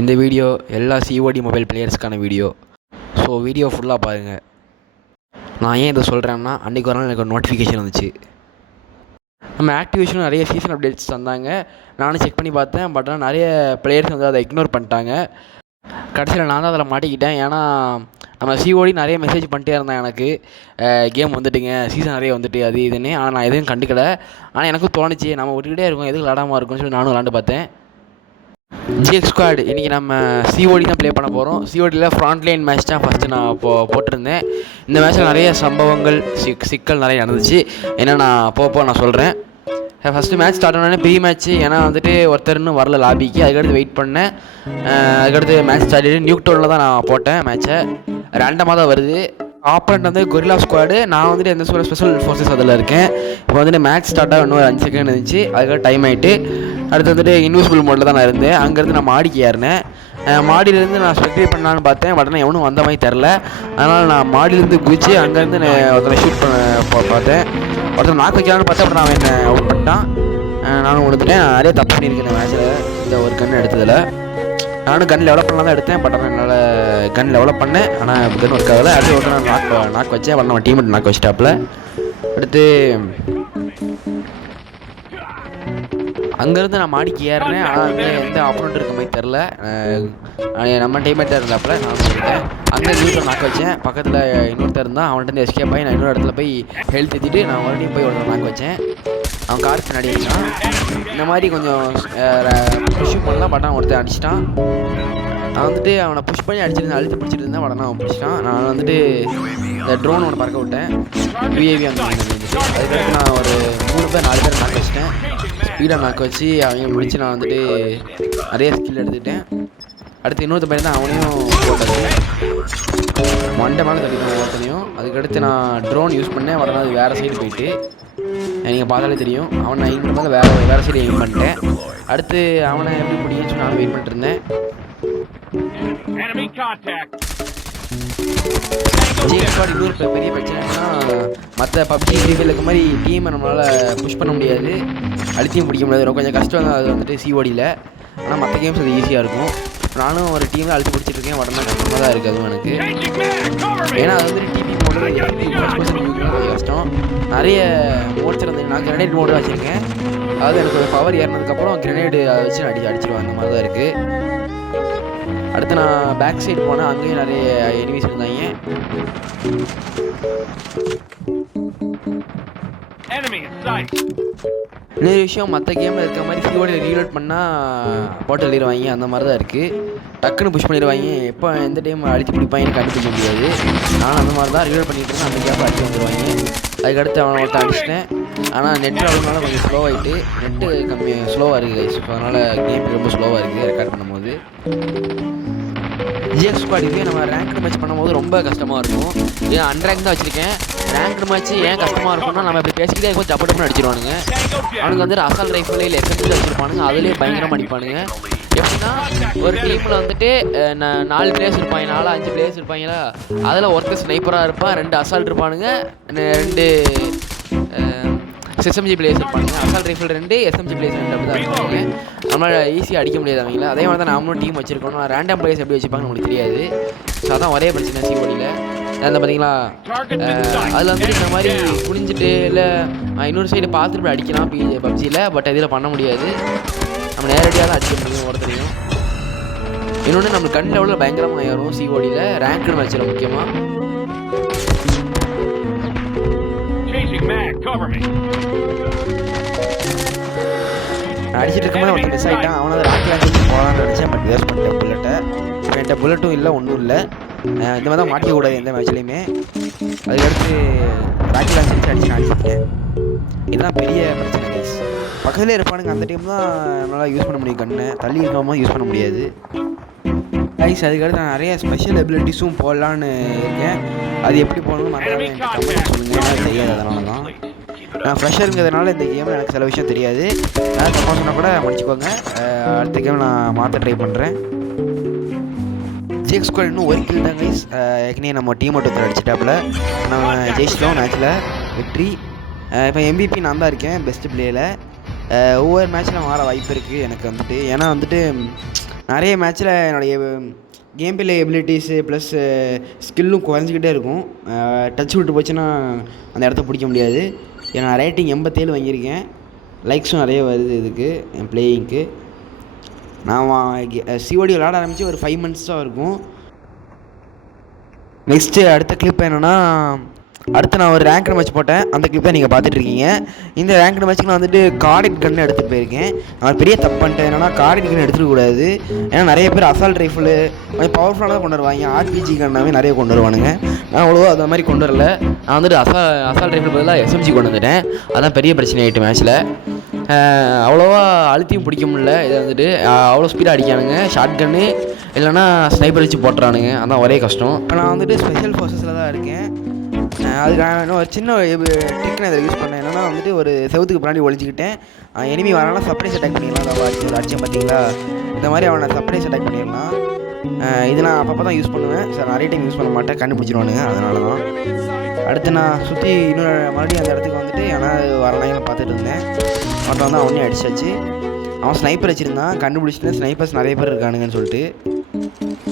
இந்த வீடியோ எல்லா COD mobile பிளேயர்ஸ்க்கான வீடியோ. ஸோ வீடியோ ஃபுல்லாக பாருங்கள். நான் ஏன் இதை சொல்கிறேன்னா, அன்றைக்கி ஒரு நாள் எனக்கு ஒரு நோட்டிஃபிகேஷன் வந்துச்சு. நம்ம ஆக்டிவேஷனும் நிறைய சீசன் அப்டேட்ஸ் தந்தாங்க. நானும் செக் பண்ணி பார்த்தேன். பட் ஆனால் நிறைய பிளேயர்ஸ் வந்து அதை இக்னோர் பண்ணிட்டாங்க. கடைசியில் நான் தான் அதில் மாட்டிக்கிட்டேன். ஏன்னா நம்ம சிஓடி நிறைய மெசேஜ் பண்ணிட்டே இருந்தேன் எனக்கு, கேம் வந்துட்டுங்க, சீசன் நிறைய வந்துட்டு அது இதுன்னு. ஆனால் நான் எதுவும் கண்டுக்கலை. ஆனால் எனக்கும் தோணுச்சு, நம்ம விட்டுக்கிட்டே இருக்கோம், எதுக்கு விளாடாமல் இருக்கும்னு சொல்லி நானும் விளாண்டு பார்த்தேன். ஜிஎக்ஸ் ஸ்குவாட் இன்றைக்கி நம்ம சிஓடி தான் ப்ளே பண்ண போகிறோம். சிஓடியில் ஃப்ரண்ட்லைன் மேட்ச் தான் ஃபஸ்ட்டு நான் போட்டிருந்தேன். இந்த மேட்ச்சில் நிறைய சம்பவங்கள் சிக்கல் நிறைய நடந்துச்சு. ஏன்னா நான் போக நான் சொல்கிறேன். ஃபஸ்ட்டு மேட்ச் ஸ்டார்ட் ஆனோடனே பெரிய மேட்ச்சு. ஏன்னா வந்துட்டு ஒருத்தர் இன்னும் வரல லாபிக்கு. அதுக்கடுத்து வெயிட் பண்ணேன். அதுக்கடுத்து மேட்ச் ஸ்டார்ட் ஆகிட்டு நியூக்டோனில் தான் நான் போட்டேன் மேட்ச்சை. ரேண்டமாக தான் வருது. ஆப்பனண்ட் வந்து கொரில்லா ஸ்குவாடு. நான் வந்துட்டு எந்த ஸ்பெஷல் ஃபோர்ஸஸ் அதில் இருக்கேன். இப்போ வந்துட்டு மேட்ச் ஸ்டார்ட் ஆக இன்னும் ஒரு 5 செகண்ட் இருந்துச்சு. அதுக்காக டைம் ஆகிட்டு அடுத்து வந்துட்டு இன்விசிபிள் மோடில் தான் நான் இருந்தேன். அங்கேருந்து நான் மாடிக்கு ஏறினேன். மாடியிலேருந்து நான் ஸ்பெக்டேட் பண்ணலான்னு பார்த்தேன். பட் ஆனால் எவனும் வந்த மாதிரி தெரில. அதனால் நான் மாடியிலேருந்து குதிச்சு அங்கேருந்து ஒருத்தனை ஷூட் பண்ண பார்த்தேன். ஒருத்தர் நாக்கு வைக்கலான்னு பார்த்தேன். அப்புறம் நான் என்னை அவுட் பண்ணிட்டான். நானும் விழுந்துட்டேன். நான் நிறைய தப்பு பண்ணியிருக்கேன் இந்த மேட்ச்சில். இந்த ஒரு கன் எடுத்ததில் நானும் கன் டெவலப் பண்ணலாம் தான் எடுத்தேன். பட் ஆனால் என்னால் கன் டெவலப் பண்ணேன். ஆனால் கன் ஒர்க் ஆகலை. அடுத்து ஒரு நாக்கு வச்சேன். பட் நம்ம டீமெட் நாக்கு வச்சிட்டாப்பில். அடுத்து அங்கேருந்து நான் மாடிக்கு ஏறினேன். ஆனால் அங்கே எந்த ஆப்போனண்ட் இருக்க மாதிரி தெரில. நம்ம டீம்மேட்டாக இருந்தாப்புல நான் சொல்லிட்டேன். அங்கே வீட்டில் நாக்க வச்சேன். பக்கத்தில் இன்னொருத்தர் இருந்தால் அவன்கிட்ட எஸ்கேப் ஆகி நான் இன்னொரு இடத்துல போய் ஹெல்த் ஏற்றிட்டு நான் மறுபடியும் போய் ஒருத்தர் நாக்க வச்சேன். அவன் கார் பின்னாடி அடிச்சிட்டான். இந்த மாதிரி கொஞ்சம் புஷ் பண்ணலாம். பட் அவன் ஒருத்தர் அடிச்சிட்டான். நான் வந்துட்டு அவனை புஷ் பண்ணி அடிச்சிருந்தேன், அழுத்தி பிடிச்சிட்டு இருந்தேன். உடனே அவன் பிடிச்சிட்டான். நான் வந்துட்டு இந்த ட்ரோன் ஒன்று பறக்க விட்டேன். விஏவி அந்த அதுக்கடுத்து நான் ஒரு 3 பேர் 4 பேர் நாக்க வச்சிட்டேன். ஸ்பீடாக நாக்க வச்சு அவங்க முடிச்சு நான் வந்துட்டு நிறைய ஸ்கில் எடுத்துக்கிட்டேன். அடுத்து இன்னொருத்த பையன் தான், அவனையும் போட்டது மண்டை மேலே தட்டிட்டேன் ஒவ்வொருத்தனையும். அதுக்கடுத்து நான் ட்ரோன் யூஸ் பண்ணேன். உடனே அது வேறு சைடு போயிட்டு நீங்கள் பார்த்தாலே தெரியும். அவனை நான் எய்ம் பண்ணும்போது வேறு சைடு எய்ம் பண்ணிட்டேன். அடுத்து அவனை எப்படி பிடிக்குன்னு சொல்லி நான் வெயிட் பண்ணிட்டு இருந்தேன். இன்னொரு பெரிய பிரச்சனைனா, மற்ற பப்ஜி ஃப்ரீஃபயருக்கு மாதிரி டீமை நம்மளால் புஷ் பண்ண முடியாது, அழுத்தியும் பிடிக்க முடியாது. ரொம்ப கொஞ்சம் கஷ்டம் தான் அது வந்துட்டு சிஓடியில். ஆனால் மற்ற கேம்ஸ் அது ஈஸியாக இருக்கும். நானும் ஒரு டீமில் அழுத்தி பிடிச்சிட்ருக்கேன். உடனே கஷ்டமாக தான் இருக்குது அதுவும் எனக்கு. ஏன்னா அது வந்துட்டு டிபி மோடு கொஞ்சம் கஷ்டம். நிறைய மோட்ஸ் இருந்து நான் கிரனேட் மோடு வச்சுருக்கேன். அதாவது எனக்கு ஒரு பவர் ஏறினதுக்கப்புறம் கிரனேடு அதை வச்சு அடிச்சிடுவேன். அந்த மாதிரி தான் இருக்குது. அடுத்து நான் பேக் சைடு போனேன். அங்கேயும் நிறைய எனிமீஸ் இருந்தாங்க. இன்னொரு விஷயம், மற்ற கேமில் இருக்கிற மாதிரி சிஓடியில் ரீலோட் பண்ணால் போட்டு எழுதிடுவாங்க. அந்த மாதிரி தான் இருக்குது. டக்குன்னு புஷ் பண்ணிடுவாங்க. எப்போ எந்த டைம் அடித்து பிடிப்பாங்கன்னு கண்டுபிடிக்க முடியாது. நான் அந்த மாதிரி தான் ரீலோட் பண்ணிட்டு இருந்தேன். அந்த கேப்பை அடித்து வந்துடுவாங்க. அதுக்கடுத்து அவனை ஒருத்தர் அடிச்சிட்டேன். ஆனால் நெட் அதனால கொஞ்சம் ஸ்லோவாகிட்டு, நெட்டு ஸ்லோவாக இருக்குது. ஸோ அதனால் கேம் ரொம்ப ஸ்லோவாக இருக்குது ரெக்கார்ட் பண்ணும்போது. ஜிஎக்ஸ் ஸ்குவாட் இதே நம்ம ரேங்க்டு மேட்ச் பண்ணும்போது ரொம்ப கஷ்டமாக இருக்கும். ஏன் அன்ரேங்க் தான் வச்சுருக்கேன். ரேங்க்டு மேட்ச் ஏன் கஷ்டமாக இருக்கும்னா, நம்ம இப்படி பேசிக்கிட்டே இருக்கும் டப்பு டப்புன்னு அடிச்சிருவானுங்க. அவனுக்கு வந்துட்டு அசால் ரைஃபிள் இல்லை எஸ்எம்ஜி வச்சுருப்பானுங்க. அதுலேயே பயங்கரமாக அடிப்பானுங்க. எப்படின்னா, ஒரு டீமில் வந்துட்டு 4 பிளேயர்ஸ் இருப்பாங்க, 4-5 பிளேயர்ஸ் இருப்பாங்களா. அதில் ஒருத்தர் ஸ்னைப்பராக இருப்பான், 2 அசால்ட் இருப்பானுங்க, 2 எஸ்எம்ஜி பிளேயர்ஸ் இருப்பானுங்க. அசால்ட் ரைஃபிள் 2, எஸ்எம்ஜி பிளேயர்ஸ் 2 அப்படி தான் இருப்பாங்க. நம்மளால் ஈஸியாக அடிக்க முடியாது அவங்கள. அதே மாதிரி தான் நம்மளும் டீம் வச்சுருக்கோம். ரேண்டம் பிளேயர்ஸ் எப்படி வச்சுப்பாங்க நம்மளுக்கு தெரியாது. ஸோ அதான் ஒரே பிரச்சனை சிஓடியில். அதில் பார்த்தீங்களா, அதில் வந்துட்டு இந்த மாதிரி குனிஞ்சிட்டு இல்லை இன்னொரு சைடு பார்த்துட்டு போய் அடிக்கலாம் பப்ஜியில். பட் இதில் பண்ண முடியாது. நம்ம நேரடியாக தான் அடிக்க முடியும் ஒருத்தரையும். இன்னொன்று நம்ம கன் லெவலில் பயங்கரமாக ஏறும் சிஓடியில், ரேங்க்டு மேட்ச்சில் முக்கியமாக. அடிச்சுட்டு இருக்கும்போது ஒருத்தன் மிஸ் ஆகிட்டான். அவனை ராக்கெட் லான்ச்சர் போகலான்னு நினச்சேன். பட் வேஸ்ட் பண்ணிட்டேன் புல்லட்டை. என்கிட்ட புல்லட்டும் இல்லை, ஒன்றும் இல்லை. இந்த மாதிரி தான் மாட்டிக்கக்கூடாது எந்த மேட்ச்லேயுமே. அதுக்கடுத்து ராக்கெட் லான்ச்சர் அடிச்சுட்டேன். இதுதான் பெரிய பிரச்சனை கைஸ். பக்கத்துலேயே இருப்பானுங்க. அந்த டைம் தான் நம்மளால் யூஸ் பண்ண முடியும் கண்ணை. தள்ளி இருக்காமல் யூஸ் பண்ண முடியாது கைஸ். அதுக்கடுத்து நான் நிறைய ஸ்பெஷல் எபிலிட்டிஸும் போடலான்னு இருக்கேன். அது எப்படி போகணும்னு மறக்காம எனக்கு கமெண்ட் சொல்லுங்கள். எனக்கு தெரியாது. அதனால தான் நான் ஃப்ரெஷ்ஷருங்கிறதுனால இந்த கேமில் எனக்கு சில விஷயம் தெரியாது. நான் தப்பாக சொன்னால் கூட மன்னிச்சுக்கோங்க. அடுத்த கேம் நான் மாற்ற ட்ரை பண்ணுறேன். ஜிஎக்ஸ் ஸ்குவாட் இன்னும் ஒரு கில் தான் கைஸ். ஏற்கனவே நம்ம டீம் ஒருத்தர் அடிச்சிட்டாப்புல. நம்ம ஜெயிச்சிட்டோம் மேட்ச்சில், வெற்றி. இப்போ MVP நான் தான் இருக்கேன் பெஸ்ட்டு பிளேயில். ஒவ்வொரு மேட்ச்சில் மாற வாய்ப்பு இருக்குது எனக்கு வந்துட்டு. ஏன்னா வந்துட்டு நிறைய மேட்ச்சில் என்னுடைய கேம் பிளே எபிலிட்டிஸு ப்ளஸ் ஸ்கில்லும் குறைஞ்சிக்கிட்டே இருக்கும். டச் விட்டு போச்சுன்னா அந்த இடத்த பிடிக்க முடியாது. நான் ரேட்டிங் 87 வாங்கியிருக்கேன். லைக்ஸும் நிறைய வருது இதுக்கு என் பிளேயிங்க்கு. நான் சிஓடி விளாட ஆரம்பித்து ஒரு 5 months தான் இருக்கும். நெக்ஸ்ட்டு அடுத்த கிளிப் என்னென்னா, அடுத்து நான் ஒரு ரேங்க்டு மேட்ச் போட்டேன். அந்த கிளிப் தான் நீங்கள் பார்த்துட்ருக்கீங்க. இந்த ரேங்க்டு மேட்ச்சுக்கு நான் வந்துட்டு கார்டட் கன் எடுத்துகிட்டு போயிருக்கேன். நான் பெரிய தப்பு பண்ணிட்டேன். என்னென்னா கார்டட் கன் எடுத்துக்கூடாது. ஏன்னா நிறைய பேர் அசால்ட் ரைஃபிள் கொஞ்சம் பவர்ஃபுல்லாக தான் கொண்டு வருவாங்க. ஆர்பிஜி கன்னாவே நிறைய கொண்டு வருவானுங்க. நான் அவ்வளோவா அந்த மாதிரி கொண்டு வரல. நான் வந்துட்டு அசால்ட் ரைஃபிள் பதிலாக எஸ்எம்ஜி கொண்டு வந்துட்டேன். அதான் பெரிய பிரச்சனை ஆகிட்டு மேட்ச்சில். அவ்வளோவா அழுத்தியும் பிடிக்க முடியல. இதை வந்துட்டு அவ்வளோ ஸ்பீடாக அடிக்கானுங்க. ஷார்ட் கன்னு இல்லைனா ஸ்னைப்பர் வச்சு போட்டுறானுங்க. அதான் ஒரே கஷ்டம். இப்போ நான் வந்துட்டு ஸ்பெஷல் ஃபோர்ஸஸில் தான் இருக்கேன். அதுக்காக இன்னும் ஒரு சின்ன ட்ரிக் நான் இதை யூஸ் பண்ணேன். என்னென்னா வந்துட்டு ஒரு செவத்துக்கு பின்னாடி ஒழிஞ்சிக்கிட்டேன். எனிமி வரனா சர்ப்ரைஸ் அட்டாக் பண்ணிடலாம். அதை அடிச்சேன் பார்த்தீங்களா, இந்த மாதிரி அவனை சர்ப்ரைஸ் அட்டாக் பண்ணிடலாம். இது நான் அப்பப்போ தான் யூஸ் பண்ணுவேன் சார். நிறைய டைம் யூஸ் பண்ண மாட்டேன், கண்டுபிடிச்சிடுவானுங்க. அதனால தான் அடுத்து நான் சுற்றி இன்னொரு மறுபடியும் அந்த இடத்துக்கு வந்துட்டு ஆனால் வரலாங்கன்னு பார்த்துட்டு இருந்தேன். மட்டும் வந்து அவனே அடிச்சாச்சு. அவன் ஸ்னைப்பர் வச்சுருந்தான், கண்டுபிடிச்சிட்டு ஸ்னைப்பர்ஸ் நிறைய பேர் இருக்கானுங்கன்னு சொல்லிட்டு.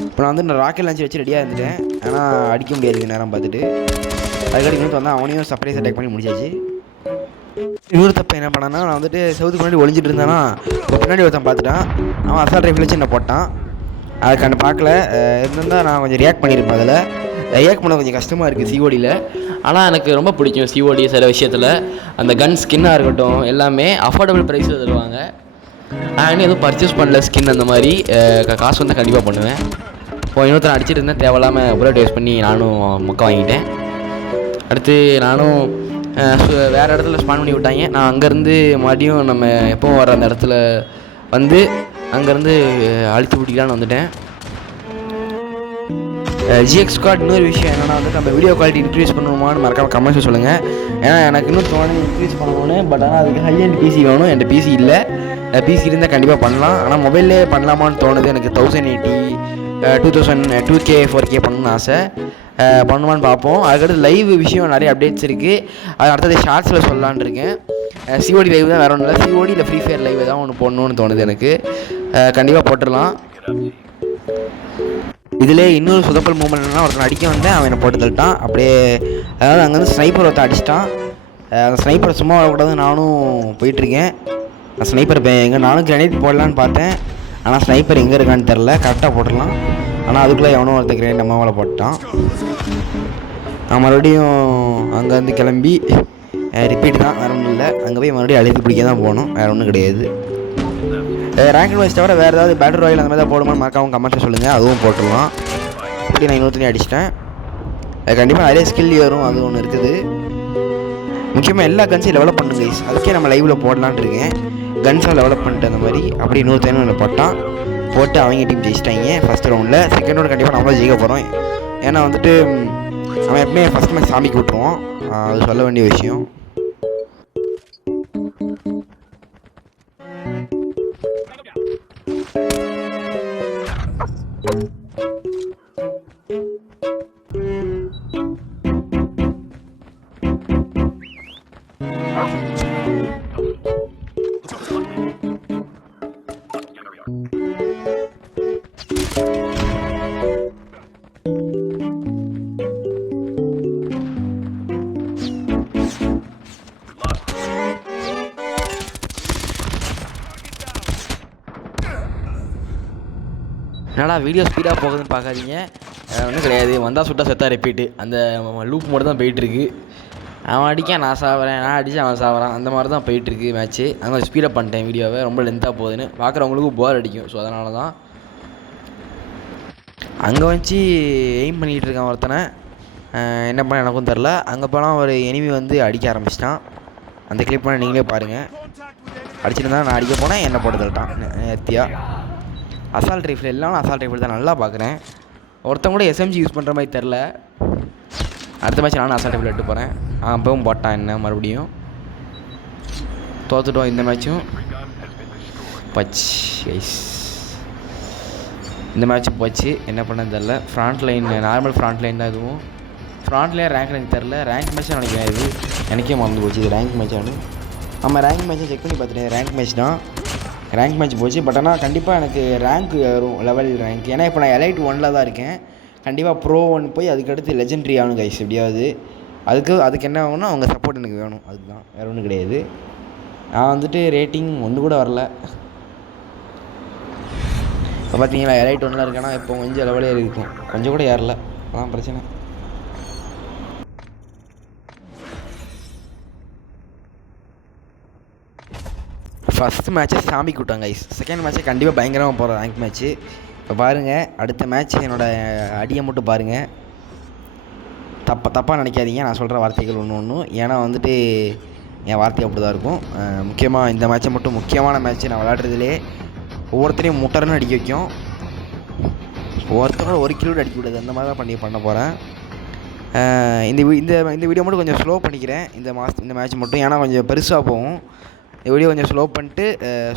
இப்போ நான் வந்து ராக்கெட் லான்ச் வச்சு ரெடியாக இருந்துட்டேன். ஆனால் அடிக்க முடியாது நேரம் பார்த்துட்டு. அதுக்கடுத்து வந்து அவனையும் சர்ப்ரைஸ் அட்டாக் பண்ணி முடிச்சாச்சு. இன்னொரு தப்பு என்ன பண்ணான்னா, நான் வந்துட்டு செவத்துக்கு முன்னாடி ஒழிஞ்சிட்டு இருந்தேன்னா இப்போ பின்னாடி ஒருத்தன் பார்த்துட்டான். அவன் அசால்ட் ரைஃபிள் வச்சு என்ன போட்டான். அதுக்கான பார்க்கல இருந்தால் நான் கொஞ்சம் ரியாக்ட் பண்ணியிருப்பேன். அதில் ரியாக்ட் பண்ண கொஞ்சம் கஷ்டமாக இருக்குது சிஓடியில். ஆனால் எனக்கு ரொம்ப பிடிக்கும் சிஓடி. சில விஷயத்தில் அந்த கன் ஸ்கின்னாக இருக்கட்டும் எல்லாமே அஃபோர்டபுள் ப்ரைஸில் தருவாங்க. நான் இன்னும் எதுவும் பர்ச்சேஸ் பண்ணல ஸ்கின் அந்த மாதிரி. காசு வந்து கண்டிப்பாக பண்ணுவேன். இப்போ இன்னொருத்தர் அடிச்சிட்டு இருந்தேன், தேவையில்லாமல் புல்லட் வேஸ்ட் பண்ணி நானும் மொக்க வாங்கிட்டேன். அடுத்து நானும் வேறு இடத்துல ஸ்பான் பண்ணி விட்டாங்க. நான் அங்கேருந்து மறுபடியும் நம்ம எப்போவும் வர அந்த இடத்துல வந்து அங்கேருந்து அழுத்தி பிடிக்கலான்னு வந்துட்டேன். ஜிஎக்ஸ் ஸ்குவாட் இன்னொரு விஷயம் என்னென்னா வந்துட்டு நம்ம வீடியோ குவாலிட்டி இன்க்ரீஸ் பண்ணணுமான்னு மறக்காமல் கமெண்ட்ஸ் சொல்லுங்கள். ஏன்னா எனக்கு இன்னும் தோணி இன்க்ரீஸ் பண்ணணும்னு. பட் ஆனால் அதுக்கு ஹை அண்ட் பிசி வேணும். என்கிட்ட பிசி இல்லை. பிசி இருந்தால் கண்டிப்பாக பண்ணலாம். ஆனால் மொபைல்லே பண்ணலாமான்னு தோணுது. எனக்கு 1080 2000 2K 4K பண்ணணும்னு ஆசை. பண்ணுவான்னு பார்ப்போம். அதுக்கடுத்து லைவ் விஷயம் நிறைய அப்டேட்ஸ் இருக்குது. அது அடுத்தது ஷார்ட்ஸில் சொல்லலான் இருக்கேன். சிஓடி லைவ் தான், வேறு ஒன்றும் இல்லை. சிஓடி இல்லை ஃப்ரீ ஃபயர் லைவ் தான் ஒன்று போடணுன்னு தோணுது எனக்கு. கண்டிப்பாக போட்டுடலாம். இதில் இன்னொரு சொதப்பல் மூமெண்ட் என்னன்னா, ஒருத்தன் அடிக்க வந்தேன், அவன் என்னை போட்டு தள்ளிட்டான். அப்படியே அதாவது அங்கேருந்து ஸ்னைப்பர் ஒருத்தன் அடிச்சிட்டான். அந்த ஸ்னைப்பரை சும்மா வரக்கூடாது நானும் போயிட்டுருக்கேன். அந்த ஸ்னைப்பர் எங்கே நானும் கிரனேட் போடலான்னு பார்த்தேன். ஆனால் ஸ்னைப்பர் எங்கே இருக்கான்னு தெரில. கரெக்டாக போட்டுடலாம். ஆனால் அதுக்குள்ளே எவனோ ஒருத்தர் கிரேட் நம்ம மேலே போட்டான். நான் மறுபடியும் அங்கேருந்து கிளம்பி ரிப்பீட் தான், வேறு ஒன்றும் இல்லை. அங்கே போய் மறுபடியும் அழுத்தி பிடிக்க தான் போகணும், வேறு ஒன்றும் கிடையாது. ரேங்க் மேட்ச் தவிர வேறு ஏதாவது பேட்டில் ராயல் அந்த மாதிரி தான் போடுமா மறக்காம கமெண்ட்ஸில் சொல்லுங்கள். அதுவும் போட்டுடலாம். இப்படி நான் இன்னொருத்தனி அடிச்சிட்டேன். கண்டிப்பாக நிறைய ஸ்கில் வரும், அது ஒன்று இருக்குது. முக்கியமாக எல்லா கன்ஸையும் டெவலப் பண்ணுங்க கைஸ். அதுக்கே நம்ம லைவில் போடலான்ட்டு இருக்கேன். கன்ஸாக டெவலப் பண்ணிட்டு அந்த மாதிரி. அப்படி இன்னொருத்தனும் ஒன்று போட்டான். போட்டு அவங்க டீம் ஜெயிச்சிட்டாங்க ஃபஸ்ட் ரவுண்டில். செகண்ட் ரவுண்ட் கண்டிப்பாக நம்மளால் ஜெயிக்க போகிறோம். ஏன்னா வந்துட்டு அவன் எப்பவுமே ஃபஸ்ட் மேட்ச் சாமிக்கு விட்டுருவோம். அது சொல்ல வேண்டிய விஷயம். என்னடா வீடியோ ஸ்பீடாக போகுதுன்னு பார்க்காதீங்க, ஒன்றும் கிடையாது. வந்தால் சுட்டா செத்தா ரிப்பீட்டு. அந்த லூப் மட்டும் தான் போயிட்டுருக்கு. அவன் அடிக்க நான் சாவறேன், நான் அடித்து அவன் சாவறான், அந்த மாதிரி தான் போயிட்டுருக்கு மேட்ச்சு. அதனால் ஸ்பீடப் பண்ணிட்டேன் வீடியோவை, ரொம்ப லென்த்தாக போகுதுன்னு பார்க்குறவங்களுக்கும் போர் அடிக்கும். ஸோ அதனால தான் அங்கே வச்சு எய்ம் பண்ணிகிட்டு இருக்கான் ஒருத்தனை. என்ன பண்ண எனக்கும் தெரில. அங்கே போனால் ஒரு எனிமி வந்து அடிக்க ஆரம்பிச்சிட்டான். அந்த கிளிப் பண்ண நீங்களே பாருங்கள். அடிச்சிருந்தா நான் அடிக்க போனேன், என்னை போட்டு தள்ளிட்டான் நேர்த்தியா. அசால்ட் ரைஃபிள் எல்லாம் அசால்ட் ரைஃபிள் தான் நல்லா பார்க்குறேன். ஒருத்தன் கூட எஸ்எம்ஜி யூஸ் பண்ணுற மாதிரி தெரில. அடுத்த மேட்ச் நானும் அசால்ட் ரைஃபிள் எடுத்து போகிறேன். அப்பவும் போட்டான் என்ன மறுபடியும். தோத்துட்டோம் இந்த மேட்சும். பச் கைஸ், இந்த மேட்ச்சும் போச்சு. என்ன பண்ணது தெரில. Front line normal front line தான். இதுவும் ஃப்ரண்ட் லைன் ரேங்க் எனக்கு தெரில. ரேங்க் மேட்சாக நினைக்கிறேன். இது எனக்கே மறந்து போச்சு இது ரேங்க் மேட்சானு. நம்ம ரேங்க் மேட்சை செக் பண்ணி பார்த்துட்டேன். ரேங்க் மேட்ச் தான். ரேங்க் மேட்ச் போச்சு. பட் ஆனால் கண்டிப்பாக எனக்கு ரேங்க் வரும், லெவல் ரேங்க். ஏன்னா இப்போ நான் எலைட் 1 தான் இருக்கேன். கண்டிப்பாக ப்ரோ 1 போய் அதுக்கடுத்து லெஜெண்ட்ரி ஆகணும் கைஸ் எப்படியாவது. அதுக்கு என்ன ஆகணும்னா அவங்க சப்போர்ட் எனக்கு வேணும், அதுக்கு தான், வேறு ஒன்றும் கிடையாது. நான் வந்துட்டு ரேட்டிங் 1 கூட வரல. இப்போ பார்த்தீங்களா எலைட் 1 இருக்கேன்னா இப்போ கொஞ்சம் லெவலே இருக்கும், கொஞ்சம் கூட ஏறல, அதான் பிரச்சனை. ஃபஸ்ட்டு மேட்ச்சை சாமி கூட்டாங்க கைஸ். செகண்ட் மேட்ச்சை கண்டிப்பாக பயங்கரமாக போகிற ரேங்க் மேட்ச்சு. இப்போ பாருங்கள் அடுத்த மேட்ச் என்னோடய அடியை மட்டும் பாருங்கள். தப்பாக நினைக்காதீங்க நான் சொல்கிற வார்த்தைகள் ஒன்று ஏன்னா வந்துட்டு என் வார்த்தை அப்படி தான் இருக்கும். முக்கியமாக இந்த மேட்ச்சை மட்டும் முக்கியமான மேட்ச்சு நான் விளையாடுறதுலே ஒவ்வொருத்தரையும் முட்டர்னு அடிக்க வைக்கும், ஒவ்வொருத்தரோட 1 கிலோ அடிக்க விடுது, அந்த மாதிரி தான் பண்ண போகிறேன். இந்த வீடியோ மட்டும் கொஞ்சம் ஸ்லோ பண்ணிக்கிறேன் இந்த மேட்ச் மட்டும், ஏன்னா கொஞ்சம் பெருசாக போகும். இந்த வீடியோ கொஞ்சம் ஸ்லோ பண்ணிட்டு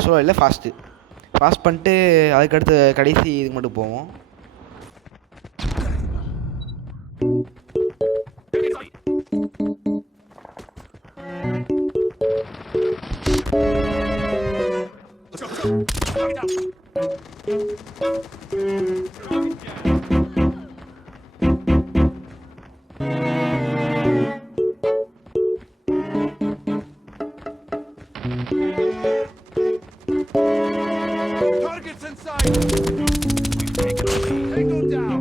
ஸ்லோ இல்லை ஃபாஸ்ட் பண்ணிட்டு அதுக்கடுத்து கடைசி இதுக்கு மட்டும் போவோம். Targets in sight. Tango down.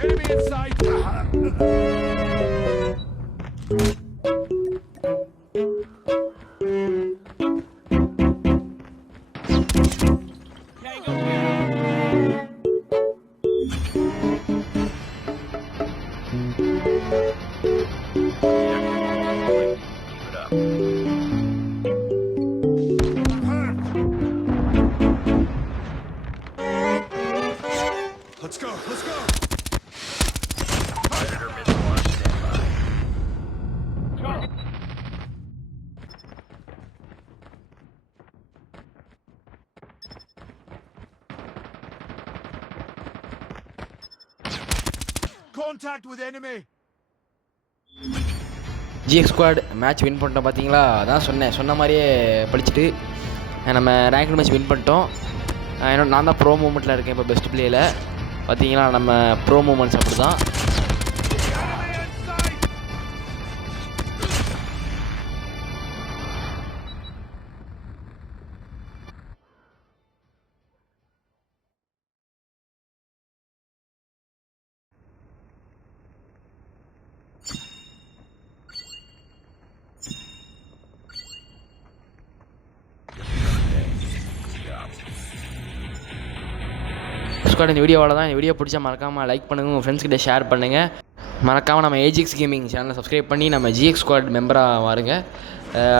Enemy in sight. Tango Let's go. Predator missile on standby. Contact with enemy. GX squad match win பண்ணிட்டோம். பார்த்தீங்களா, அதான் சொன்ன மாதிரியே படிச்சுட்டு நம்ம ரேங்க் மேட்ச் வின் பண்ணிட்டோம். நான் தான் ப்ரோ மூமெண்ட்டில் இருக்கேன் இப்போ பெஸ்ட் பிளேயில். பார்த்தீங்களா நம்ம ப்ரோ மூமெண்ட்ஸ் அப்படி தான். Enemy in sight. ஸ்குவாட் இந்த வீடியோவில் தான். இந்த வீடியோ பிடிச்சா மறக்காமல் லைக் பண்ணுங்கள், உங்கள் ஃப்ரெண்ட்ஸ்கிட்ட ஷேர் பண்ணுங்கள். மறக்காமல் நம்ம ஏஜிஎக்ஸ் கேமிங் சேனலை சப்ஸ்கிரைப் பண்ணி நம்ம ஜிஎக்ஸ் ஸ்குவாட் மெம்பராக வாருங்க.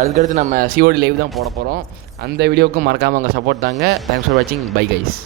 அதுக்கடுத்து நம்ம சிஓடி லைவ் தான் போட போகிறோம். அந்த வீடியோவுக்கும் மறக்காமல் அங்கே சப்போர்ட் தாங்க. தேங்க்ஸ் ஃபார் வாட்சிங். Bye guys.